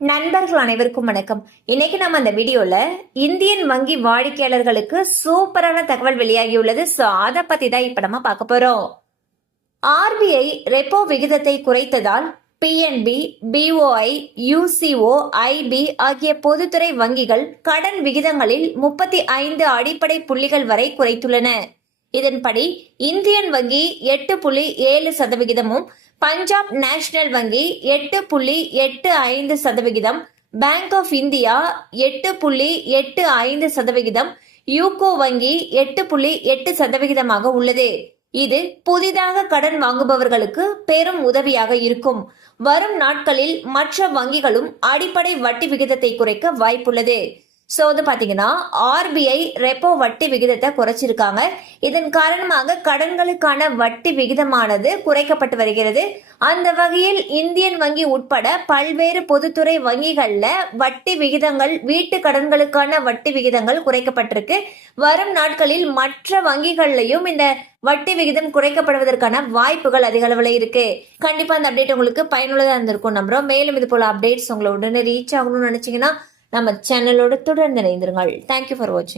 நண்பர்கள் அனைவருக்கும் வணக்கம். இன்னைக்கு நம்ம அந்த வீடியோல இந்தியன் வங்கி வாடிக்கையாளர்களுக்கு சூப்பரான தகவல் வெளியாகியுள்ளது. சோ அதை பத்தி தான் இப்ப நம்ம பார்க்க போறோம். ஆர்பிஐ ரெப்போ விகிதத்தை குறைத்ததால் பிஎன்பி, பிஓஐ, யூசிஓ, ஐபி ஆகிய பொதுத்துறை வங்கிகள் கடன் விகிதங்களில் 35 அடிப்படை புள்ளிகள் வரை குறைத்துள்ளன. இதன்படி இந்தியன் வங்கி 8.7%, பஞ்சாப் நேஷனல் வங்கி 8.85%, பேங்க் ஆஃப் இந்தியா 8.85%, யூகோ வங்கி 8.8% உள்ளது. இது புதிதாக கடன் வாங்குபவர்களுக்கு பெரும் உதவியாக இருக்கும். வரும் நாட்களில் மற்ற வங்கிகளும் அடிப்படை வட்டி விகிதத்தை குறைக்க வாய்ப்புள்ளது. ஸோ வந்து பார்த்தீங்கன்னா ஆர்பிஐ ரெப்போ வட்டி விகிதத்தை குறைச்சிருக்காங்க. இதன் காரணமாக கடன்களுக்கான வட்டி விகிதமானது குறைக்கப்பட்டு வருகிறது. அந்த வகையில் இந்தியன் வங்கி உட்பட பல்வேறு பொதுத்துறை வங்கிகள்ல வட்டி விகிதங்கள், வீட்டு கடன்களுக்கான வட்டி விகிதங்கள் குறைக்கப்பட்டிருக்கு. வரும் நாட்களில் மற்ற வங்கிகள்லையும் இந்த வட்டி விகிதம் குறைக்கப்படுவதற்கான வாய்ப்புகள் அதிக அளவில் இருக்கு. கண்டிப்பா அந்த அப்டேட் உங்களுக்கு பயனுள்ளதா இருந்திருக்கும் நம்புறோம். மேலும் இது போல அப்டேட்ஸ் உங்களை உடனே ரீச் ஆகணும்னு நினைச்சீங்கன்னா நம்ம சேனலோட தொடர்ந்து இணைந்திருங்கள். தேங்க்யூ ஃபார் வாட்சிங்.